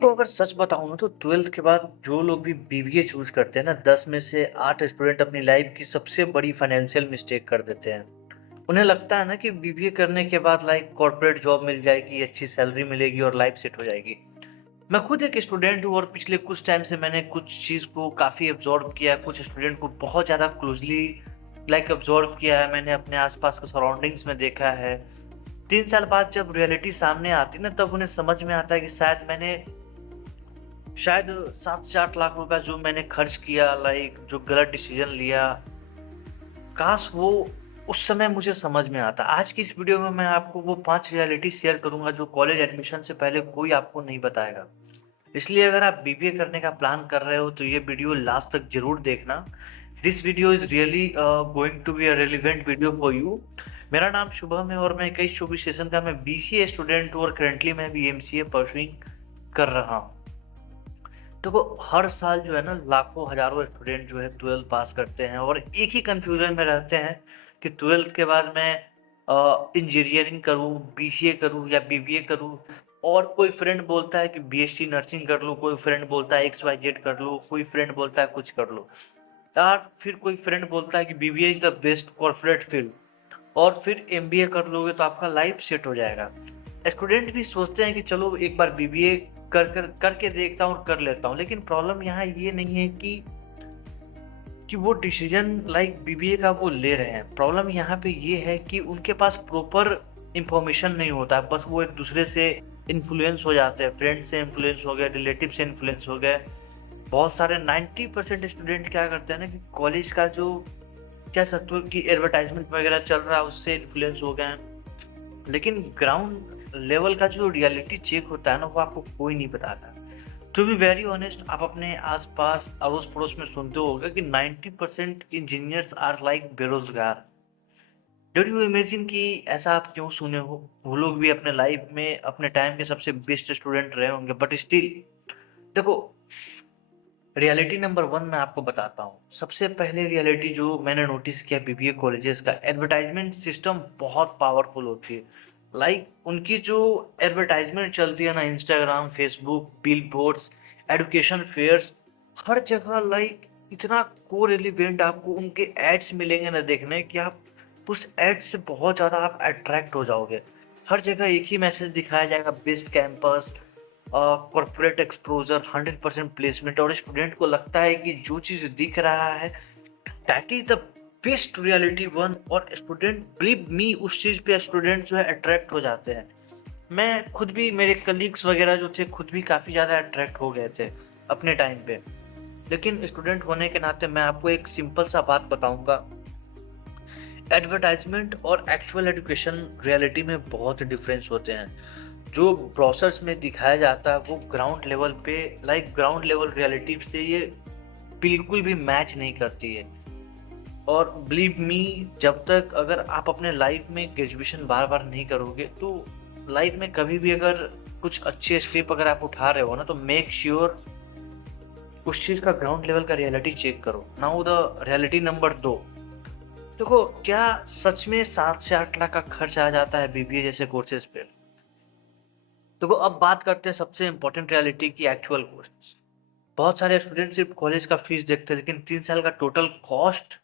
तो अगर सच बताऊँ ना तो 12th के बाद जो लोग भी बीबीए चूज़ करते हैं ना 10 में से 8 स्टूडेंट अपनी लाइफ़ की सबसे बड़ी फाइनेंशियल मिस्टेक कर देते हैं। उन्हें लगता है ना कि बीबीए करने के बाद लाइक कॉर्पोरेट जॉब मिल जाएगी, अच्छी सैलरी मिलेगी और लाइफ़ सेट हो जाएगी। मैं खुद एक स्टूडेंट हूँ और पिछले कुछ टाइम से मैंने कुछ चीज़ को काफ़ी अब्ज़ॉर्ब किया है, कुछ स्टूडेंट को बहुत ज़्यादा क्लोज़ली लाइक अब्ज़ॉर्ब किया है, मैंने अपने आस-पास के सराउंडिंग्स में देखा है। 3 साल बाद जब रियलिटी सामने आती है ना तब उन्हें समझ में आता है कि शायद 7 से 8 लाख रुपए जो मैंने खर्च किया लाइक जो गलत डिसीज़न लिया, काश वो उस समय मुझे समझ में आता। आज की इस वीडियो में मैं आपको वो 5 रियलिटी शेयर करूँगा जो कॉलेज एडमिशन से पहले कोई आपको नहीं बताएगा। इसलिए अगर आप बीबीए करने का प्लान कर रहे हो तो ये वीडियो लास्ट तक ज़रूर देखना। This video is really going to be a relevant video for you. मेरा नाम शुभम है और मैं 21-24 सेशन का मैं बीसीए स्टूडेंट हूँ और करंटली मैं भी एमसीए परस्यूइंग कर रहा हूँ। देखो हर साल जो है ना लाखों हज़ारों स्टूडेंट जो है 12th पास करते हैं और एक ही कन्फ्यूज़न में रहते हैं कि 12th के बाद मैं इंजीनियरिंग करूँ, बीसीए करूँ या बीबीए करूँ। और कोई फ्रेंड बोलता है कि बीएससी नर्सिंग कर लूँ, कोई फ्रेंड बोलता है एक्स-वाई-जेड कर लूँ, कोई फ्रेंड बोलता है कुछ कर लो। यार फिर कोई फ्रेंड बोलता है कि BBA is the best corporate field और फिर एमबीए कर लोगे तो आपका लाइफ सेट हो जाएगा। स्टूडेंट भी सोचते हैं कि चलो एक बार बीबीए करके देखता हूँ और कर लेता हूँ, लेकिन प्रॉब्लम यहाँ ये नहीं है कि वो डिसीजन लाइक बीबीए का वो ले रहे हैं। प्रॉब्लम यहाँ पे ये है कि उनके पास प्रॉपर इंफॉर्मेशन नहीं होता है, बस वो एक दूसरे से इन्फ्लुएंस हो जाते हैं, फ्रेंड से इन्फ्लुएंस हो गए, रिलेटिव से इन्फ्लुएंस हो गए। बहुत सारे 90% स्टूडेंट क्या करते हैं ना कि कॉलेज का जो कह सकते हो कि एडवर्टाइजमेंट वगैरह चल रहा है उससे इन्फ्लुएंस हो गए हैं। लेकिन ग्राउंड लेवल का जो रियलिटी चेक होता है ना वो आपको कोई नहीं बताता। टू बी वेरी ऑनेस्ट, आप अपने आस-पास अड़ोस-पड़ोस में सुनते होंगे कि 90% इंजीनियर्स आर लाइक बेरोज़गार। डिड यू इमेजिन कि ऐसा आप क्यों सुने हो? वो लोग भी अपने लाइफ में अपने टाइम के सबसे बेस्ट स्टूडेंट रहे होंगे बट स्टिल देखो, रियलिटी नंबर 1 मैं आपको बताता हूँ। सबसे पहले रियलिटी जो मैंने नोटिस किया बीबीए कॉलेजेस का एडवर्टाइज़मेंट सिस्टम बहुत पावरफुल होती है। लाइक उनकी जो एडवर्टाइज़मेंट चलती है ना Instagram, Facebook, billboards, education fairs, हर जगह लाइक इतना कोरिलेवेंट आपको उनके एड्स मिलेंगे ना देखने कि आप उस एड से बहुत ज़्यादा आप अट्रैक्ट हो जाओगे। हर जगह एक ही मैसेज दिखाया जाएगा, best campus, corporate exposure, 100% placement और स्टूडेंट को लगता है कि जो चीज़ दिख रहा है that is the best reality one और स्टूडेंट बिलीव मी उस चीज़ पे स्टूडेंट जो है अट्रैक्ट हो जाते हैं। मैं खुद भी मेरे कलीग्स वगैरह जो थे खुद भी काफ़ी ज़्यादा अट्रैक्ट हो गए थे अपने टाइम पे। लेकिन स्टूडेंट होने के नाते मैं आपको एक सिंपल सा बात बताऊँगा, एडवर्टाइज़मेंट और एक्चुअल एजुकेशन रियलिटी में बहुत डिफरेंस होते हैं। जो ब्रोशर्स में दिखाया जाता है वो ग्राउंड लेवल पे लाइक ग्राउंड लेवल रियलिटी से ये बिल्कुल भी मैच नहीं करती है। और बिलीव मी, जब तक अगर आप अपने लाइफ में ग्रेजुएशन बार-बार नहीं करोगे तो लाइफ में कभी भी अगर कुछ अच्छे स्टेप अगर आप उठा रहे हो ना तो मेक श्योर उस चीज़ का ग्राउंड लेवल का रियलिटी चेक करो। नाउ द रियलिटी नंबर 2, देखो क्या सच में 7 से 8 लाख का खर्च आ जाता है बीबीए जैसे कोर्सेज पे? देखो अब बात करते हैं सबसे इम्पोर्टेंट रियलिटी की, एक्चुअल कॉस्ट। बहुत सारे स्टूडेंट सिर्फ कॉलेज का फीस देखते हैं लेकिन 3 साल का टोटल कॉस्ट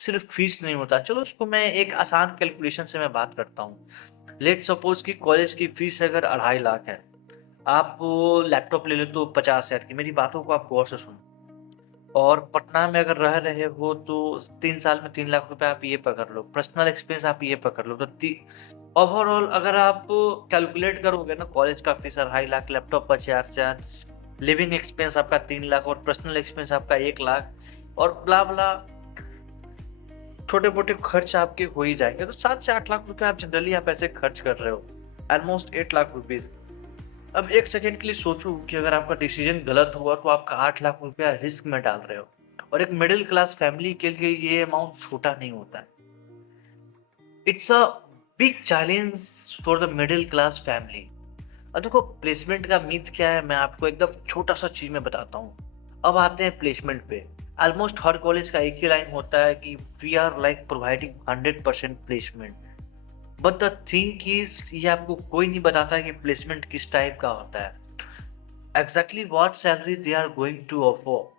सिर्फ फीस नहीं होता। चलो उसको मैं एक आसान कैलकुलेशन से मैं बात करता हूँ। लेट्स सपोज कि कॉलेज की फीस अगर 2.5 लाख है, आप लैपटॉप ले लेते हो 50,000 की, मेरी बातों को आप गौर से सुनो। और पटना में अगर रह रहे हो तो 3 साल में 3 लाख रुपए आप ये पकड़ लो, पर्सनल एक्सपेंस आप ये पकड़ लो, तो ती ओवरऑल अगर आप कैलकुलेट करोगे ना कॉलेज का फीस 2.5 लाख, लैपटॉप का 4,000, लिविंग एक्सपेंस आपका 3 लाख और पर्सनल एक्सपेंस आपका 1 लाख और ब्ला ब्ला छोटे-मोटे खर्च आपके हो ही जाएँगे। तो 7 से 8 लाख रुपए आप जनरली आप ऐसे खर्च कर रहे हो, ऑलमोस्ट 8 लाख रुपीज़। अब 1 सेकंड के लिए सोचो कि अगर आपका डिसीजन गलत हुआ तो आपका 8 लाख रुपया रिस्क में डाल रहे हो और एक मिडिल क्लास फैमिली के लिए ये अमाउंट छोटा नहीं होता है। It's a big challenge for the middle class family. अब देखो प्लेसमेंट का मीथ क्या है, मैं आपको एकदम छोटा सा चीज में बताता हूँ। अब आते हैं प्लेसमेंट पे। ऑलमोस्ट हर कॉलेज का एक ही लाइन होता है कि we are like providing 100% placement. But the thing is ये आपको कोई नहीं बताता कि प्लेसमेंट किस टाइप का होता है। Exactly what salary they are going to offer.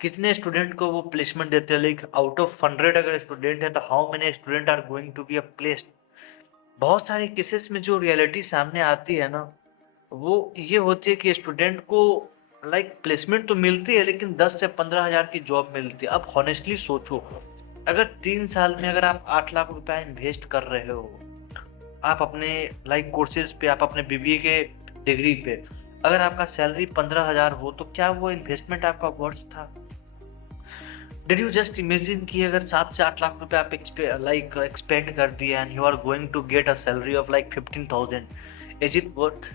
कितने स्टूडेंट को वो प्लेसमेंट देते हैं, लाइक आउट ऑफ 100 अगर स्टूडेंट है तो how many student are going to be a placed. बहुत सारे केसेस में जो रियलिटी सामने आती है ना, वो ये होती है कि स्टूडेंट को लाइक प्लेसमेंट तो मिलती है लेकिन 10 से 15 हज़ार की जॉब मिलती है। अब हॉनेस्टली सोचो, अगर 3 साल में अगर आप 8 लाख रुपया इन्वेस्ट कर रहे हो, आप अपने लाइक कोर्सेज पे, आप अपने बीबीए के डिग्री पे, अगर आपका सैलरी 15 हज़ार हो तो क्या वो इन्वेस्टमेंट आपका वर्थ था? डिड यू जस्ट इमेजिन कि अगर 7 से 8 लाख रुपए आप लाइक एक्सपेंड कर दिए and you are going to get a salary of like 15,000, is it worth?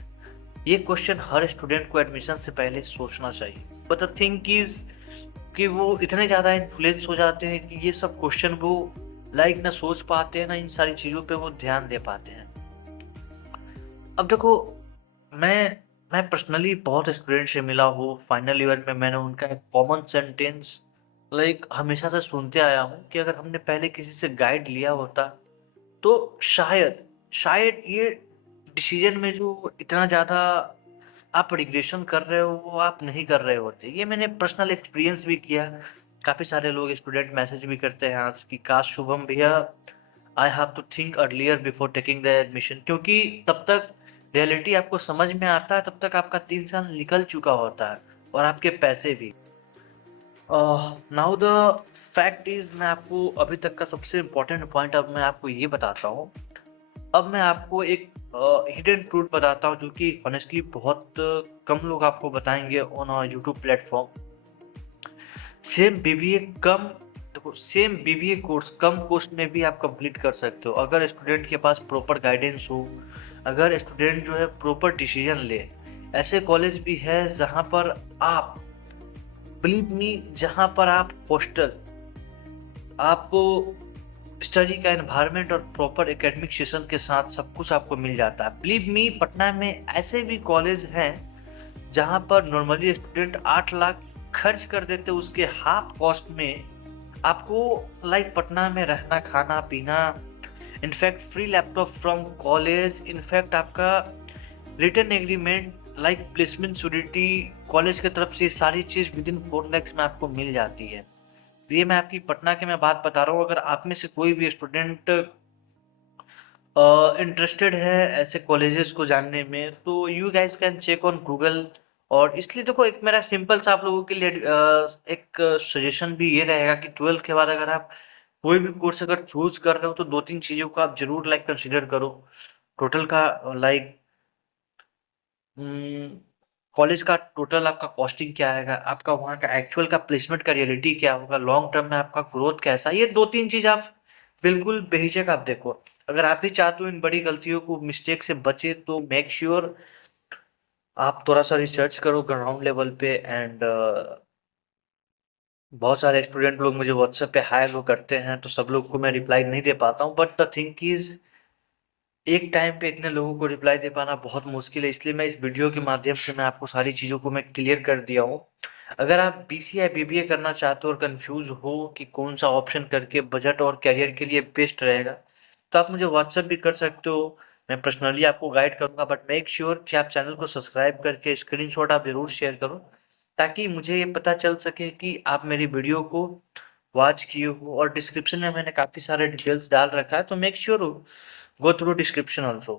ये क्वेश्चन हर स्टूडेंट को एडमिशन से पहले सोचना चाहिए। बट द थिंक इज कि वो इतने ज़्यादा इन्फ्लुएंस हो जाते हैं कि ये सब क्वेश्चन वो लाइक ना सोच पाते हैं, ना इन सारी चीज़ों पे वो ध्यान दे पाते हैं। अब देखो, मैं पर्सनली बहुत स्टूडेंट से मिला हूँ फाइनल ईयर में। मैंने उनका एक कॉमन सेंटेंस लाइक हमेशा से सुनते आया हूँ कि अगर हमने पहले किसी से गाइड लिया होता तो शायद शायद ये डिसीजन में जो इतना ज़्यादा आप रिग्रेशन कर रहे हो वो आप नहीं कर रहे होते। ये मैंने पर्सनल एक्सपीरियंस भी किया। काफ़ी सारे लोग स्टूडेंट मैसेज भी करते हैं आज कि काश शुभम भैया I have to think earlier before taking the admission, क्योंकि तब तक रियलिटी आपको समझ में आता है, तब तक आपका 3 साल निकल चुका होता है और आपके पैसे भी। नाउ द फैक्ट इज, मैं आपको अभी तक का सबसे इम्पोर्टेंट पॉइंट अब मैं आपको ये बताता हूँ। अब मैं आपको एक हिडन ट्रूथ बताता हूँ जो कि ऑनेस्टली बहुत कम लोग आपको बताएंगे on YouTube platform. Same BBA कम देखो, सेम बीबीए कोर्स कम कॉस्ट में भी आप कंप्लीट कर सकते हो अगर स्टूडेंट के पास प्रॉपर गाइडेंस हो, अगर स्टूडेंट जो है प्रॉपर डिसीजन ले। ऐसे कॉलेज भी है जहाँ पर आप, बिलीव मी, जहाँ पर आप हॉस्टल, आपको स्टडी का एनवायरनमेंट और प्रॉपर एकेडमिक सेशन के साथ सब कुछ आपको मिल जाता है। बिलीव मी, पटना में ऐसे भी कॉलेज हैं जहाँ पर नॉर्मली स्टूडेंट 8 लाख खर्च कर देते, उसके हाफ कॉस्ट में आपको लाइक पटना में रहना, खाना पीना, in fact free laptop from college, in fact आपका return agreement, like placement security college की तरफ से, सारी चीज़ विद इन 4 lakhs में आपको मिल जाती है। तो ये मैं आपकी पटना की मैं बात बता रहा हूँ। अगर आप में से कोई भी स्टूडेंट इंटरेस्टेड है ऐसे कॉलेजेस को जानने में तो you guys can check on Google. और इसलिए देखो, एक मेरा सिंपल सा आप लोगों के लिए एक सजेशन भी ये रहेगा कि 12th के बाद अगर आप कोई भी कोर्स अगर चूज कर रहे हो तो 2-3 चीज़ों को आप जरूर लाइक कंसिडर करो। टोटल का लाइक कॉलेज का टोटल आपका कॉस्टिंग क्या आएगा, आपका वहाँ का एक्चुअल का प्लेसमेंट का रियलिटी क्या होगा, लॉन्ग टर्म में आपका ग्रोथ कैसा, ये 2-3 चीज़ आप बिल्कुल बेहिचक आप देखो। अगर आप भी चाहते हो इन बड़ी गलतियों को, मिस्टेक से बचे, तो मेक श्योर आप थोड़ा सा रिसर्च करो ग्राउंड लेवल पे। एंड बहुत सारे स्टूडेंट लोग मुझे व्हाट्सएप पे हाय वो करते हैं तो सब लोग को मैं रिप्लाई नहीं दे पाता हूँ, बट द थिंग इज एक टाइम पे इतने लोगों को रिप्लाई दे पाना बहुत मुश्किल है। इसलिए मैं इस वीडियो के माध्यम से मैं आपको सारी चीज़ों को मैं क्लियर कर दिया हूँ। अगर आप बीसीए बीबीए करना चाहते हो और कंफ्यूज हो कि कौन सा ऑप्शन करके बजट और करियर के लिए बेस्ट रहेगा, तो आप मुझे व्हाट्सएप भी कर सकते हो। मैं पर्सनली आपको गाइड करूंगा, बट मेक श्योर कि आप चैनल को सब्सक्राइब करके स्क्रीनशॉट आप जरूर शेयर करो, ताकि मुझे ये पता चल सके कि आप मेरी वीडियो को वॉच किए हो। और डिस्क्रिप्शन में मैंने काफ़ी सारे डिटेल्स डाल रखा है, तो make sure go through description also.